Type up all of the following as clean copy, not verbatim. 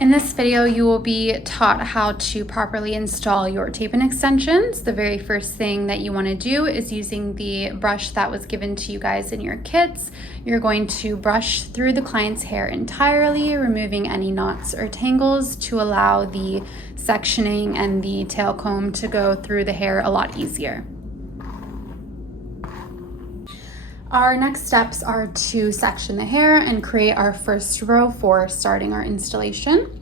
In this video, you will be taught how to properly install your tape and extensions. The very first thing that you want to do is using the brush that was given to you guys in your kits. You're going to brush through the client's hair entirely, removing any knots or tangles to allow the sectioning and the tail comb to go through the hair a lot easier. Our next steps are to section the hair and create our first row for starting our installation.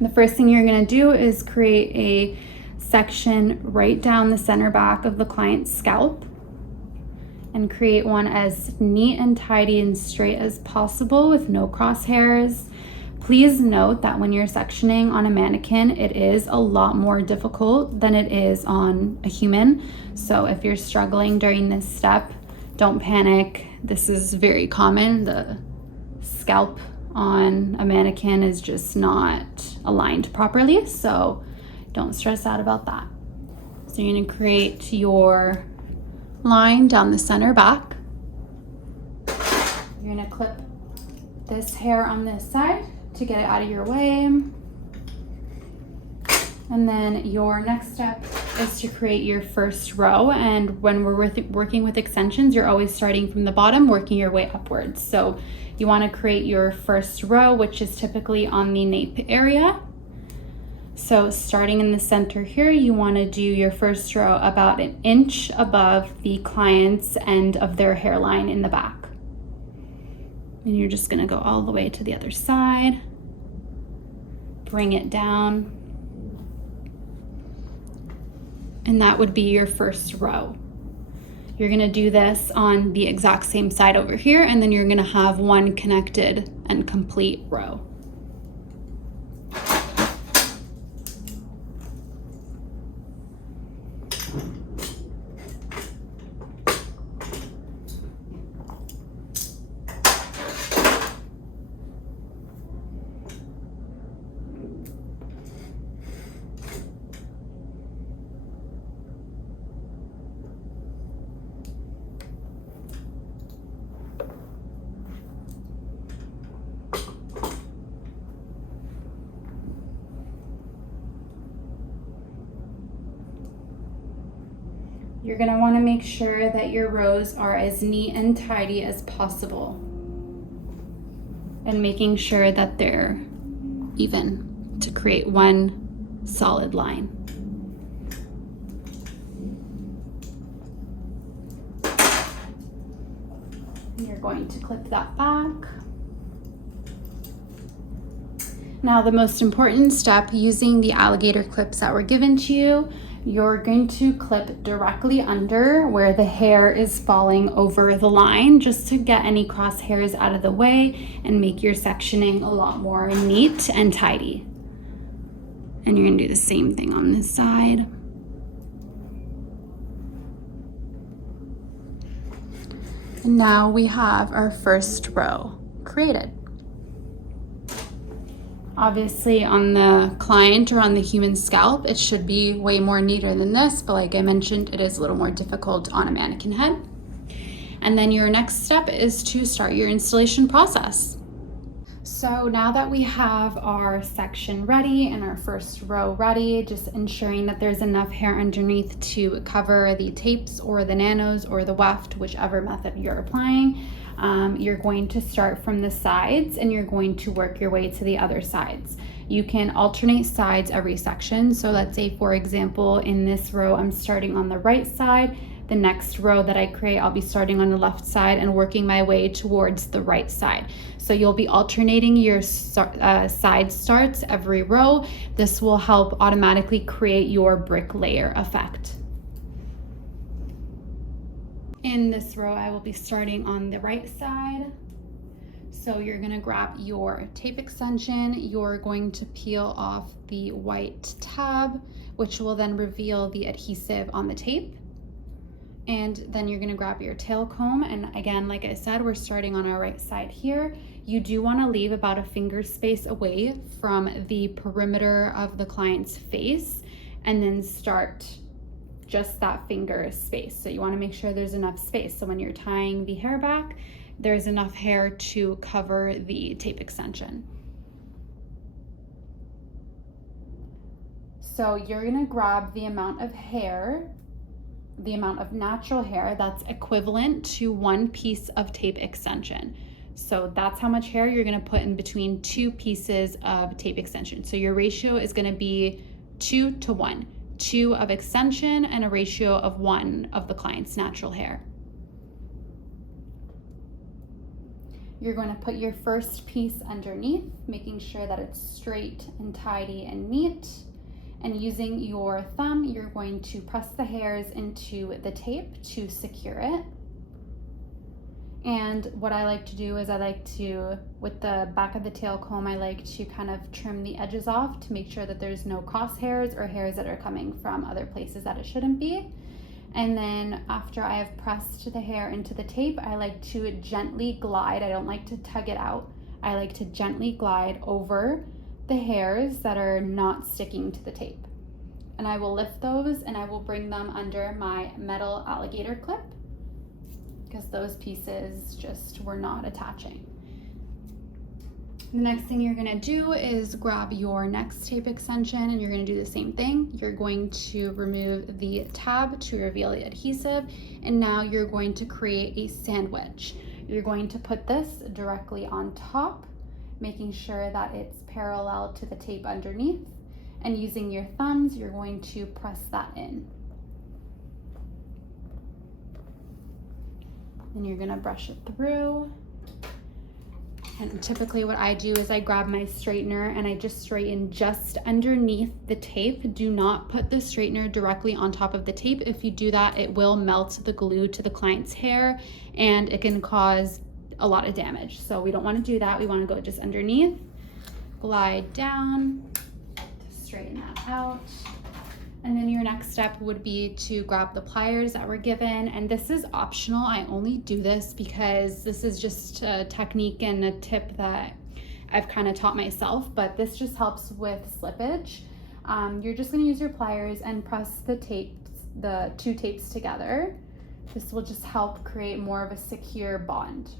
The first thing you're going to do is create a section right down the center back of the client's scalp and create one as neat and tidy and straight as possible with no crosshairs. Please note that when you're sectioning on a mannequin, it is a lot more difficult than it is on a human. So if you're struggling during this step, don't panic. This is very common. The scalp on a mannequin is just not aligned properly, so don't stress out about that. So you're going to create your line down the center back. You're going to clip this hair on this side to get it out of your way. And then your next step is to create your first row. And when we're working with extensions, you're always starting from the bottom, working your way upwards. So you want to create your first row, which is typically on the nape area. So starting in the center here, you want to do your first row about 1 inch above the client's end of their hairline in the back. And you're just going to go all the way to the other side. Bring it down. And that would be your first row. You're going to do this on the exact same side over here, and then you're going to have one connected and complete row. You're going to want to make sure that your rows are as neat and tidy as possible, and making sure that they're even to create one solid line. You're going to clip that back. Now, the most important step, using the alligator clips that were given to you, you're going to clip directly under where the hair is falling over the line, just to get any crosshairs out of the way and make your sectioning a lot more neat and tidy. And you're going to do the same thing on this side. And now we have our first row created. Obviously, on the client or on the human scalp, it should be way more neater than this, but like I mentioned, it is a little more difficult on a mannequin head. And then your next step is to start your installation process. So now that we have our section ready and our first row ready, just ensuring that there's enough hair underneath to cover the tapes or the nanos or the weft, whichever method you're applying. You're going to start from the sides and you're going to work your way to the other sides. You can alternate sides every section. So let's say, for example, in this row, I'm starting on the right side. The next row that I create, I'll be starting on the left side and working my way towards the right side. So you'll be alternating your side starts every row. This will help automatically create your brick layer effect. In this row, I will be starting on the right side. So you're going to grab your tape extension. You're going to peel off the white tab, which will then reveal the adhesive on the tape. And then you're going to grab your tail comb. And again, like I said, we're starting on our right side here. You do want to leave about a finger space away from the perimeter of the client's face, and then start just that finger space. So you want to make sure there's enough space. So when you're tying the hair back, there's enough hair to cover the tape extension. So you're gonna grab the amount of hair, the amount of natural hair that's equivalent to 1 piece of tape extension. So that's how much hair you're gonna put in between 2 pieces of tape extension. So your ratio is gonna be 2 to 1, 2 of extension and a ratio of 1 of the client's natural hair. You're going to put your first piece underneath, making sure that it's straight and tidy and neat. And using your thumb, you're going to press the hairs into the tape to secure it. And what I like to do is with the back of the tail comb, I like to kind of trim the edges off to make sure that there's no crosshairs or hairs that are coming from other places that it shouldn't be. And then after I have pressed the hair into the tape, I like to gently glide. I don't like to tug it out. I like to gently glide over the hairs that are not sticking to the tape. And I will lift those and I will bring them under my metal alligator clip because those pieces just were not attaching. The next thing you're gonna do is grab your next tape extension and you're gonna do the same thing. You're going to remove the tab to reveal the adhesive, and now you're going to create a sandwich. You're going to put this directly on top, making sure that it's parallel to the tape underneath, and using your thumbs, you're going to press that in. Then you're gonna brush it through. And typically what I do is I grab my straightener and I just straighten just underneath the tape. Do not put the straightener directly on top of the tape. If you do that, it will melt the glue to the client's hair and it can cause a lot of damage. So we don't want to do that. We want to go just underneath, glide down, straighten that out. And then your next step would be to grab the pliers that were given. And this is optional. I only do this because this is just a technique and a tip that I've kind of taught myself, but this just helps with slippage. You're just gonna use your pliers and press the 2 tapes together. This will just help create more of a secure bond.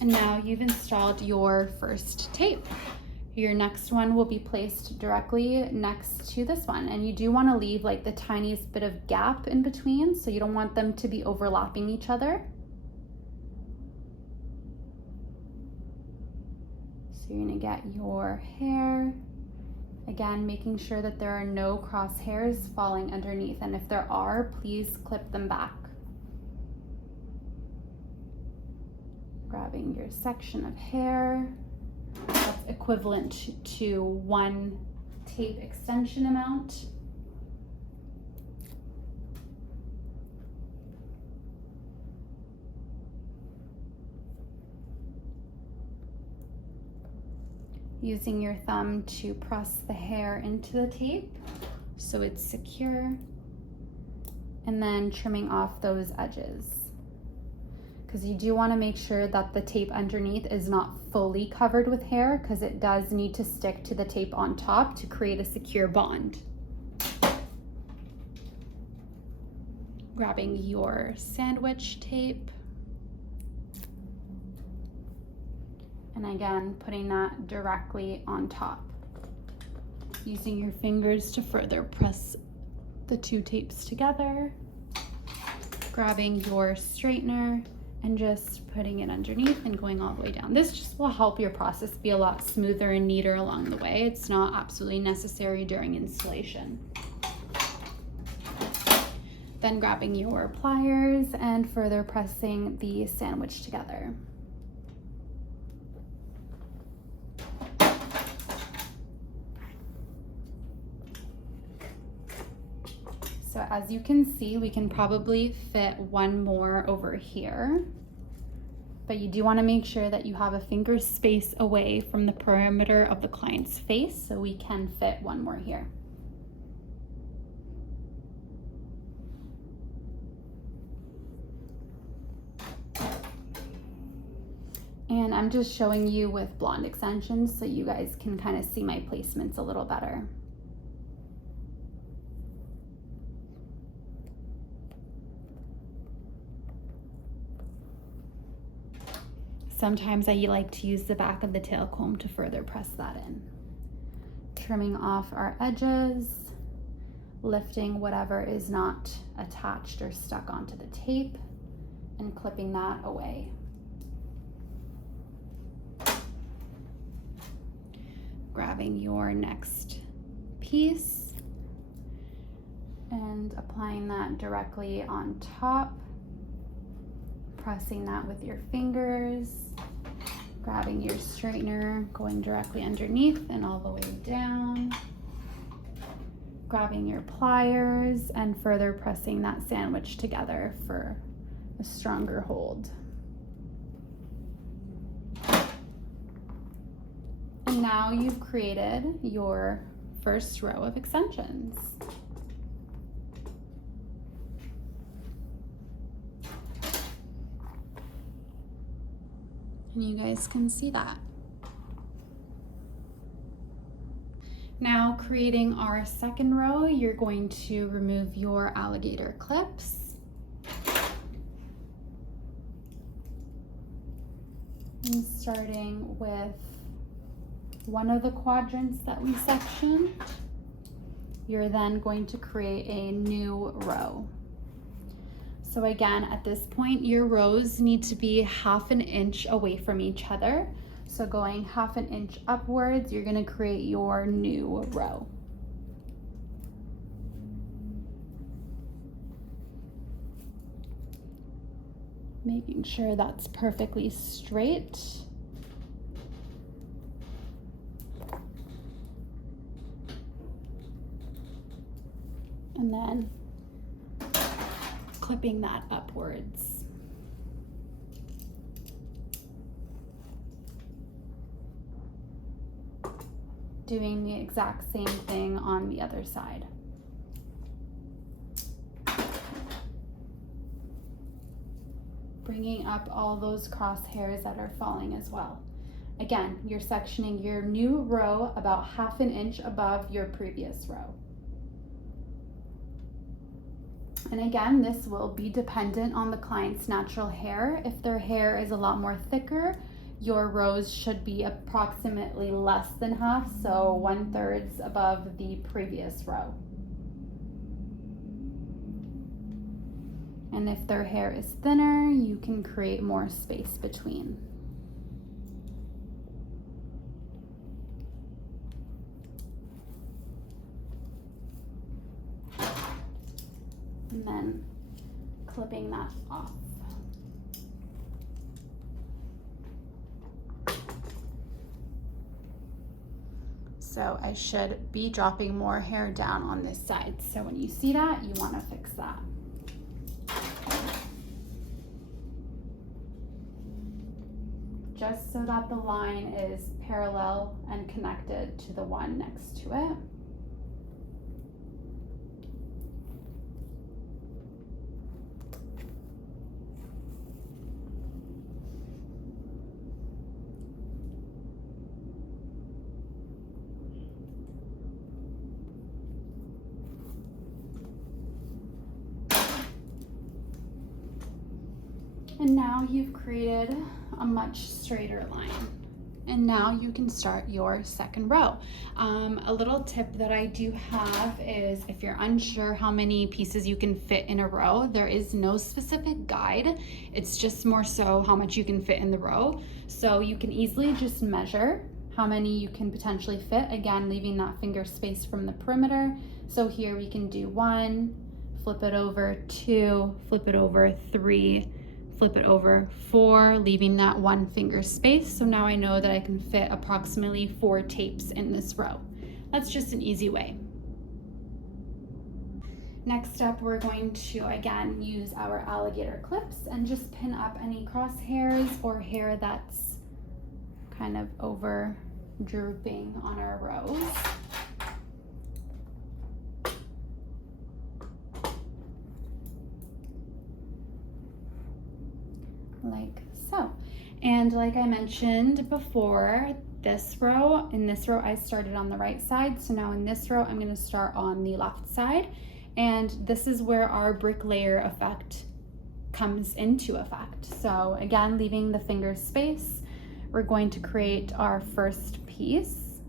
And now you've installed your first tape. Your next one will be placed directly next to this one. And you do want to leave like the tiniest bit of gap in between, so you don't want them to be overlapping each other. So you're gonna get your hair. Again, making sure that there are no cross hairs falling underneath. And if there are, please clip them back. Grabbing your section of hair. That's equivalent to 1 tape extension amount. Using your thumb to press the hair into the tape so it's secure, and then trimming off those edges. Because you do want to make sure that the tape underneath is not fully covered with hair, because it does need to stick to the tape on top to create a secure bond. Grabbing your sandwich tape. And again, putting that directly on top. Using your fingers to further press the 2 tapes together. Grabbing your straightener and just putting it underneath and going all the way down. This just will help your process be a lot smoother and neater along the way. It's not absolutely necessary during installation. Then grabbing your pliers and further pressing the sandwich together. So as you can see, we can probably fit 1 more over here, but you do want to make sure that you have a finger space away from the perimeter of the client's face, so we can fit 1 more here. And I'm just showing you with blonde extensions so you guys can kind of see my placements a little better. Sometimes I like to use the back of the tail comb to further press that in. trimming off our edges, lifting whatever is not attached or stuck onto the tape, and clipping that away. Grabbing your next piece and applying that directly on top, pressing that with your fingers, grabbing your straightener, going directly underneath and all the way down, grabbing your pliers and further pressing that sandwich together for a stronger hold. And now you've created your first row of extensions. And you guys can see that. Now creating our second row, you're going to remove your alligator clips. And starting with one of the quadrants that we sectioned, you're then going to create a new row. So again, at this point, your rows need to be 1/2 inch away from each other. So going 1/2 inch upwards, you're gonna create your new row. Making sure that's perfectly straight. And then clipping that upwards. Doing the exact same thing on the other side. Bringing up all those crosshairs that are falling as well. Again, you're sectioning your new row about 1/2 inch above your previous row. And again, this will be dependent on the client's natural hair. If their hair is a lot more thicker, your rows should be approximately less than half, so 1/3 above the previous row. And if their hair is thinner, you can create more space between. And then clipping that off. So I should be dropping more hair down on this side. So when you see that, you want to fix that. Just so that the line is parallel and connected to the one next to it. And now you've created a much straighter line. And now you can start your second row. A little tip that I do have is if you're unsure how many pieces you can fit in a row, there is no specific guide. It's just more so how much you can fit in the row. So you can easily just measure how many you can potentially fit, again, leaving that finger space from the perimeter. So here we can do 1, flip it over, 2, flip it over, 3, flip it over, 4, leaving that 1 finger space. So now I know that I can fit approximately 4 tapes in this row. That's just an easy way. Next up, we're going to, again, use our alligator clips and just pin up any crosshairs or hair that's kind of over drooping on our rows. Like so. And like I mentioned before, in this row I started on the right side, so now in this row I'm going to start on the left side, and this is where our bricklayer effect comes into effect. So again, leaving the finger space, we're going to create our first piece.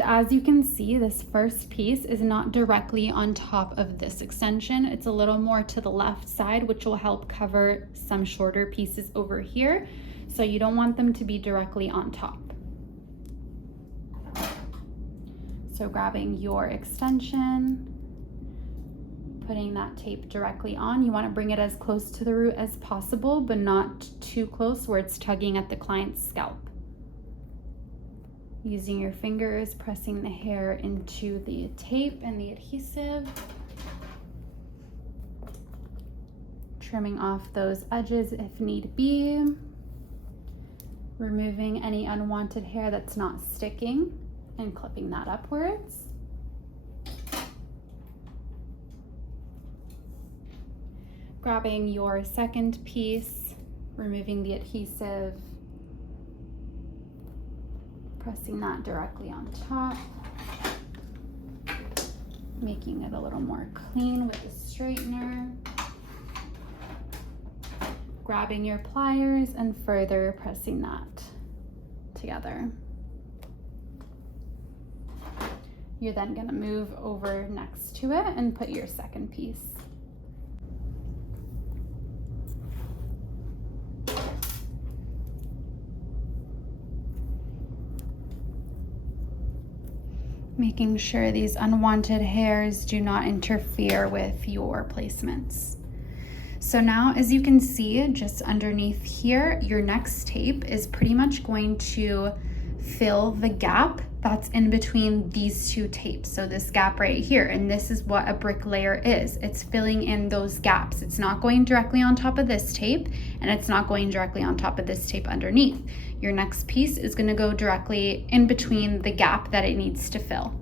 And as you can see, this first piece is not directly on top of this extension. It's a little more to the left side, which will help cover some shorter pieces over here. So you don't want them to be directly on top. So grabbing your extension, putting that tape directly on. You want to bring it as close to the root as possible, but not too close where it's tugging at the client's scalp. Using your fingers, pressing the hair into the tape and the adhesive. Trimming off those edges if need be. Removing any unwanted hair that's not sticking and clipping that upwards. Grabbing your second piece, removing the adhesive, pressing that directly on top, making it a little more clean with the straightener. Grabbing your pliers and further pressing that together. You're then going to move over next to it and put your second piece. Making sure these unwanted hairs do not interfere with your placements. So now, as you can see, just underneath here, your next tape is pretty much going to fill the gap that's in between these two tapes. So this gap right here, and this is what a brick layer is. It's filling in those gaps. It's not going directly on top of this tape, and it's not going directly on top of this tape underneath. Your next piece is going to go directly in between the gap that it needs to fill.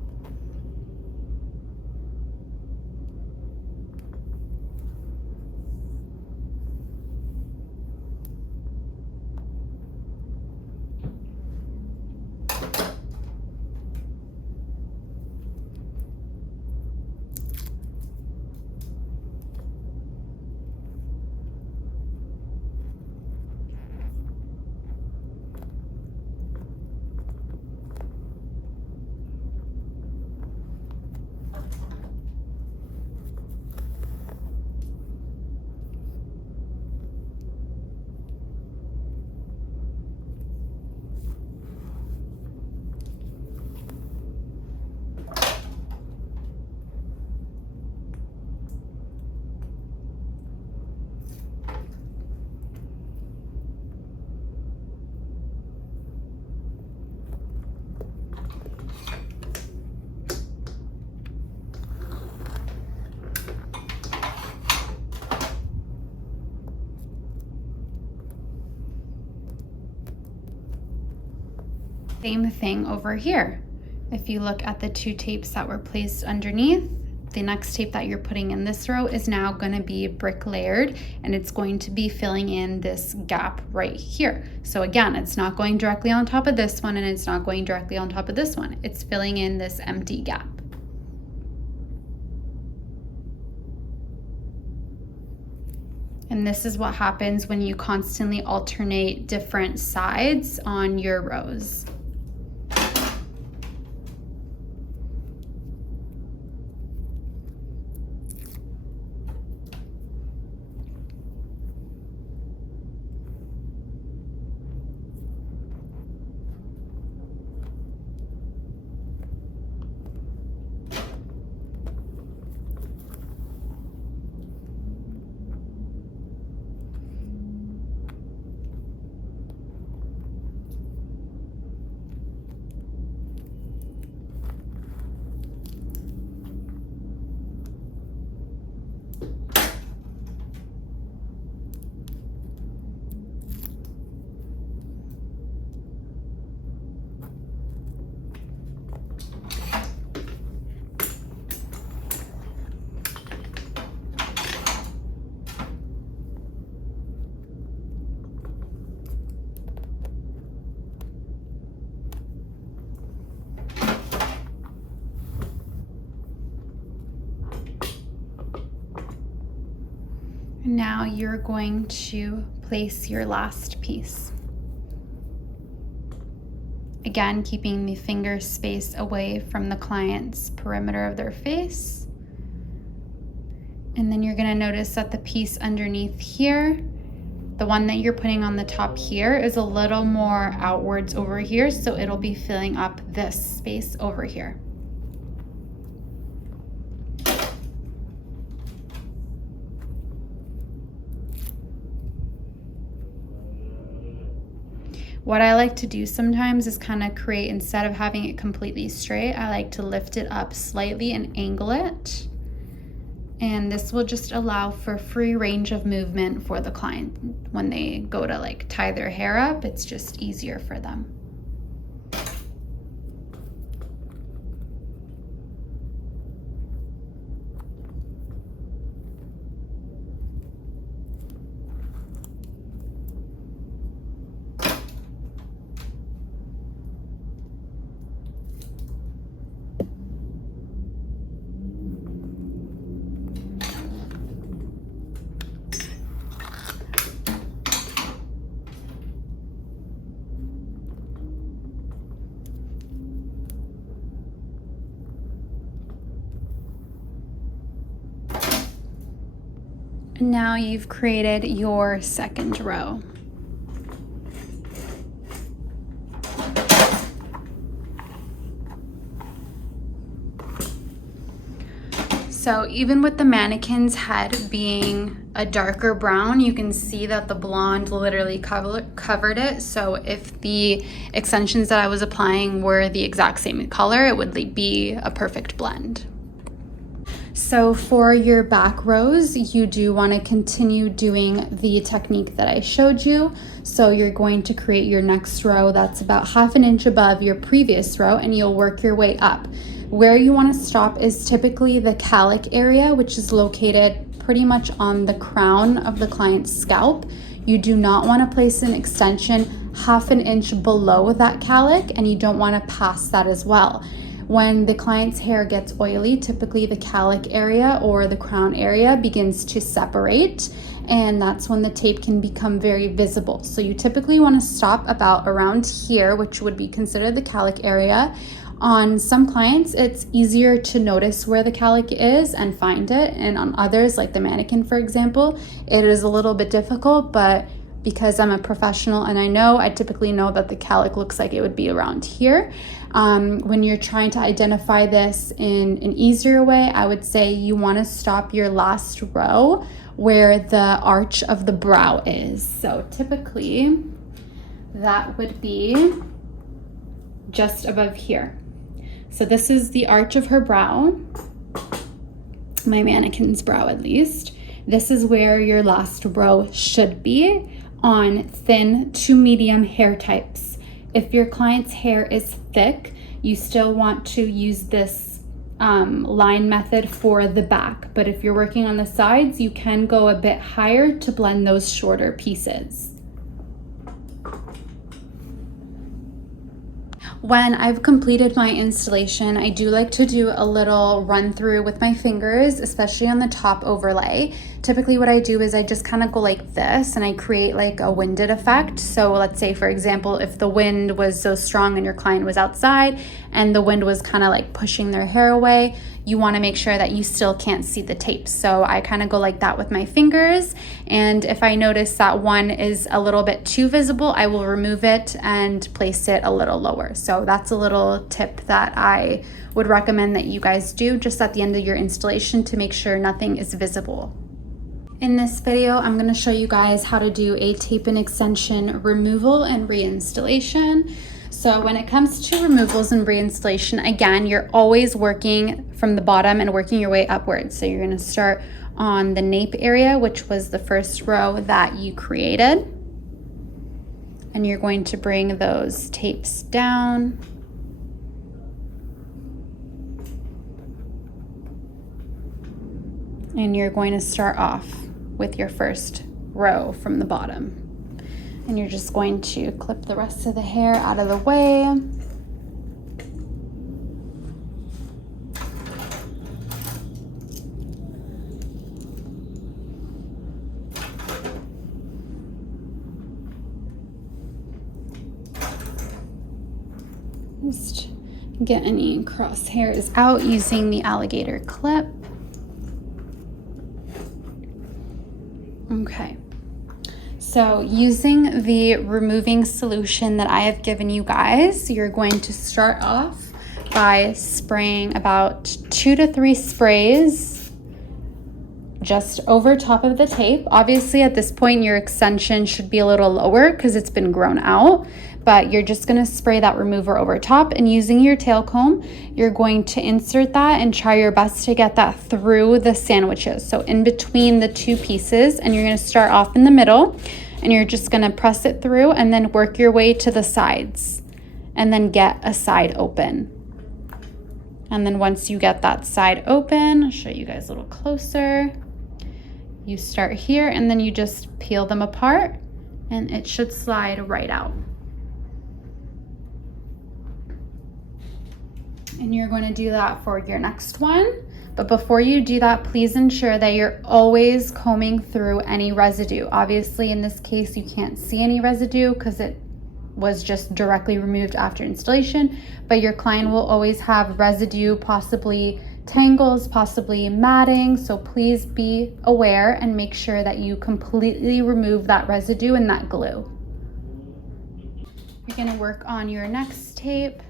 Same thing over here. If you look at the two tapes that were placed underneath, the next tape that you're putting in this row is now going to be brick layered, and it's going to be filling in this gap right here. So again, it's not going directly on top of this one, and it's not going directly on top of this one. It's filling in this empty gap. And this is what happens when you constantly alternate different sides on your rows. Now you're going to place your last piece. Again, keeping the finger space away from the client's perimeter of their face. And then you're gonna notice that the piece underneath here, the one that you're putting on the top here, is a little more outwards over here, so it'll be filling up this space over here. What I like to do sometimes is kind of create, instead of having it completely straight, I like to lift it up slightly and angle it. And this will just allow for free range of movement for the client. When they go to like tie their hair up, it's just easier for them. Now you've created your second row. So even with the mannequin's head being a darker brown, you can see that the blonde literally covered it. So if the extensions that I was applying were the exact same color, it would be a perfect blend. So for your back rows, you do want to continue doing the technique that I showed you. So you're going to create your next row that's about 1/2 inch above your previous row, and you'll work your way up. Where you want to stop is typically the calic area, which is located pretty much on the crown of the client's scalp. You do not want to place an extension 1/2 inch below that calic, and you don't want to pass that as well. When the client's hair gets oily, typically the calic area or the crown area begins to separate, and that's when the tape can become very visible. So you typically want to stop about around here, which would be considered the calic area. On some clients, it's easier to notice where the calic is and find it, and on others, like the mannequin for example, it is a little bit difficult, but because I'm a professional and I typically know that the calic looks like it would be around here. When you're trying to identify this in an easier way, I would say you want to stop your last row where the arch of the brow is. So typically that would be just above here. So this is the arch of her brow, my mannequin's brow at least. This is where your last row should be on thin to medium hair types. If your client's hair is thick, you still want to use this line method for the back. But if you're working on the sides, you can go a bit higher to blend those shorter pieces. When I've completed my installation, I do like to do a little run through with my fingers, especially on the top overlay. Typically what I do is I just kind of go like this and I create like a winded effect. So let's say, for example, if the wind was so strong and your client was outside and the wind was kind of like pushing their hair away, you want to make sure that you still can't see the tape. So I kind of go like that with my fingers. And if I notice that one is a little bit too visible, I will remove it and place it a little lower. So that's a little tip that I would recommend that you guys do just at the end of your installation to make sure nothing is visible. In this video, I'm going to show you guys how to do a tape and extension removal and reinstallation. So when it comes to removals and reinstallation, again, you're always working from the bottom and working your way upwards. So you're going to start on the nape area, which was the first row that you created. And you're going to bring those tapes down. And you're going to start off with your first row from the bottom. And you're just going to clip the rest of the hair out of the way. Just get any crosshairs out using the alligator clip. Okay. So using the removing solution that I have given you guys, you're going to start off by spraying about 2 to 3 sprays just over top of the tape. Obviously at this point your extension should be a little lower because it's been grown out, but you're just going to spray that remover over top, and using your tail comb you're going to insert that and try your best to get that through the sandwiches, so in between the 2 pieces, and you're going to start off in the middle and you're just going to press it through and then work your way to the sides and then get a side open. And then once you get that side open, I'll show you guys a little closer. You start here and then you just peel them apart and it should slide right out. And you're going to do that for your next one. But before you do that, please ensure that you're always combing through any residue. Obviously, in this case, you can't see any residue because it was just directly removed after installation, but your client will always have residue, possibly tangles, possibly matting. So please be aware and make sure that you completely remove that residue and that glue. You're going to work on your next tape.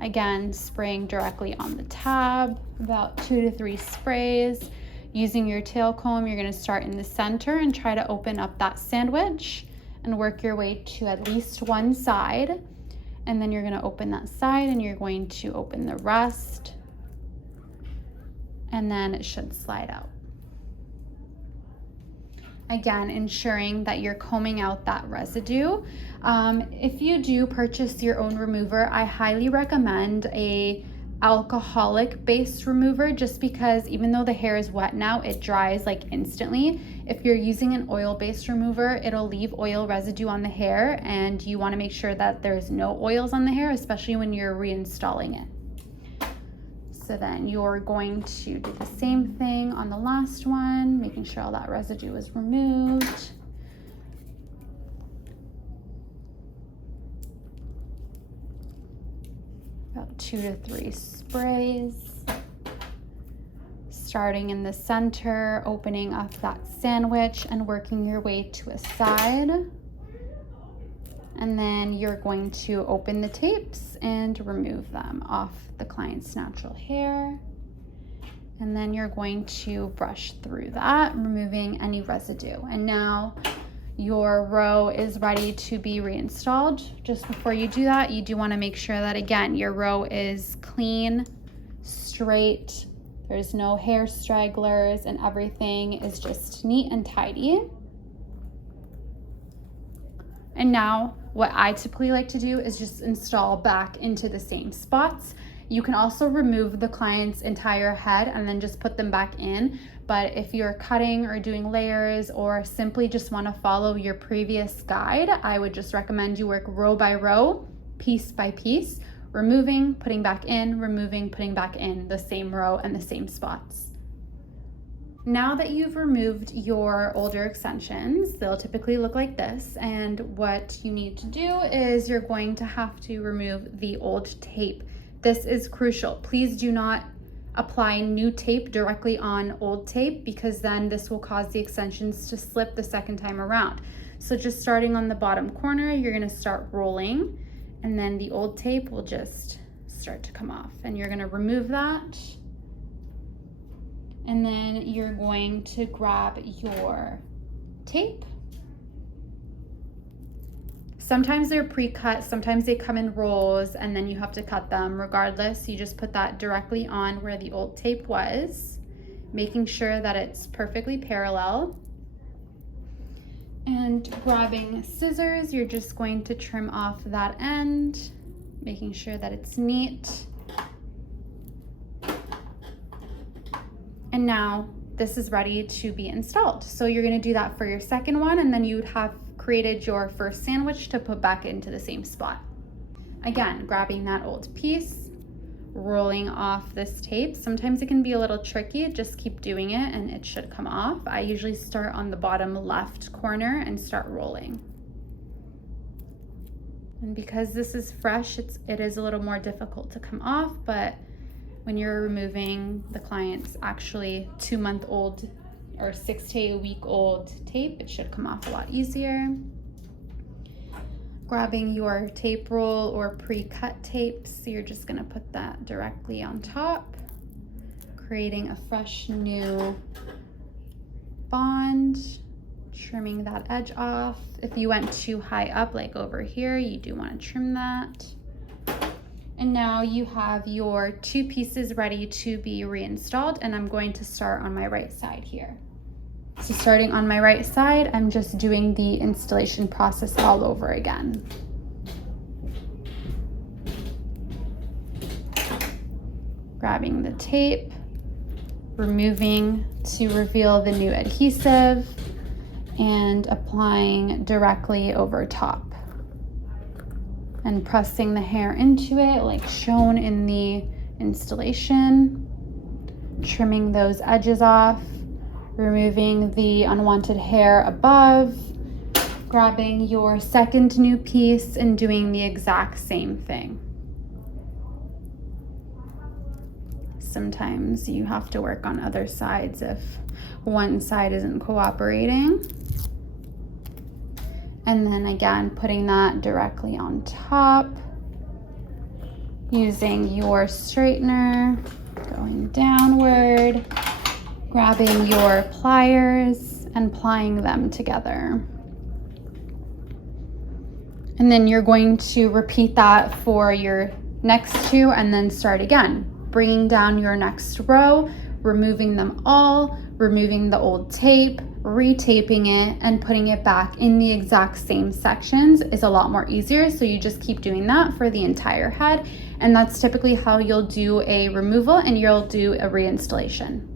Again, spraying directly on the tab, about 2 to 3 sprays. Using your tail comb, you're going to start in the center and try to open up that sandwich and work your way to at least one side. And then you're going to open that side and you're going to open the rest. And then it should slide out. Again, ensuring that you're combing out that residue. If you do purchase your own remover, I highly recommend a alcoholic based remover, just because even though the hair is wet now, it dries like instantly. If you're using an oil based remover, it'll leave oil residue on the hair, and you want to make sure that there's no oils on the hair, especially when you're reinstalling it. So then you're going to do the same thing on the last one, making sure all that residue is removed. About 2 to 3 sprays. Starting in the center, opening up that sandwich and working your way to a side. And then you're going to open the tapes and remove them off the client's natural hair. And then you're going to brush through that, removing any residue. And now your row is ready to be reinstalled. Just before you do that, you do want to make sure that, again, your row is clean, straight, there's no hair stragglers, and everything is just neat and tidy. And now what I typically like to do is just install back into the same spots. You can also remove the client's entire head and then just put them back in. But if you're cutting or doing layers or simply just want to follow your previous guide, I would just recommend you work row by row, piece by piece, removing, putting back in, removing, putting back in the same row and the same spots. Now that you've removed your older extensions, they'll typically look like this. And what you need to do is you're going to have to remove the old tape. This is crucial. Please do not apply new tape directly on old tape, because then this will cause the extensions to slip the second time around. So just starting on the bottom corner, you're going to start rolling, and then the old tape will just start to come off, and you're going to remove that. And then you're going to grab your tape. Sometimes they're pre-cut, sometimes they come in rolls, and then you have to cut them. Regardless, you just put that directly on where the old tape was, making sure that it's perfectly parallel. And grabbing scissors, you're just going to trim off that end, making sure that it's neat. And now this is ready to be installed. So you're going to do that for your second one, and then you would have created your first sandwich to put back into the same spot. Again, grabbing that old piece, rolling off this tape. Sometimes it can be a little tricky, just keep doing it and it should come off. I usually start on the bottom left corner and start rolling. And because this is fresh, it is a little more difficult to come off, but when you're removing the client's actually 2-month-old or 6 to 8 week old tape, it should come off a lot easier. Grabbing your tape roll or pre-cut tapes, you're just gonna put that directly on top, creating a fresh new bond, trimming that edge off. If you went too high up, like over here, you do want to trim that. And now you have your 2 pieces ready to be reinstalled, and I'm going to start on my right side here. So starting on my right side, I'm just doing the installation process all over again. Grabbing the tape, removing to reveal the new adhesive, and applying directly over top. And pressing the hair into it like shown in the installation. Trimming those edges off, removing the unwanted hair above, grabbing your second new piece and doing the exact same thing. Sometimes you have to work on other sides if one side isn't cooperating. And then again, putting that directly on top, using your straightener, going downward, grabbing your pliers and plying them together. And then you're going to repeat that for your next 2 and then start again, bringing down your next row, removing them all, removing the old tape, retaping it, and putting it back in the exact same sections is a lot more easier. So you just keep doing that for the entire head, and that's typically how you'll do a removal and you'll do a reinstallation.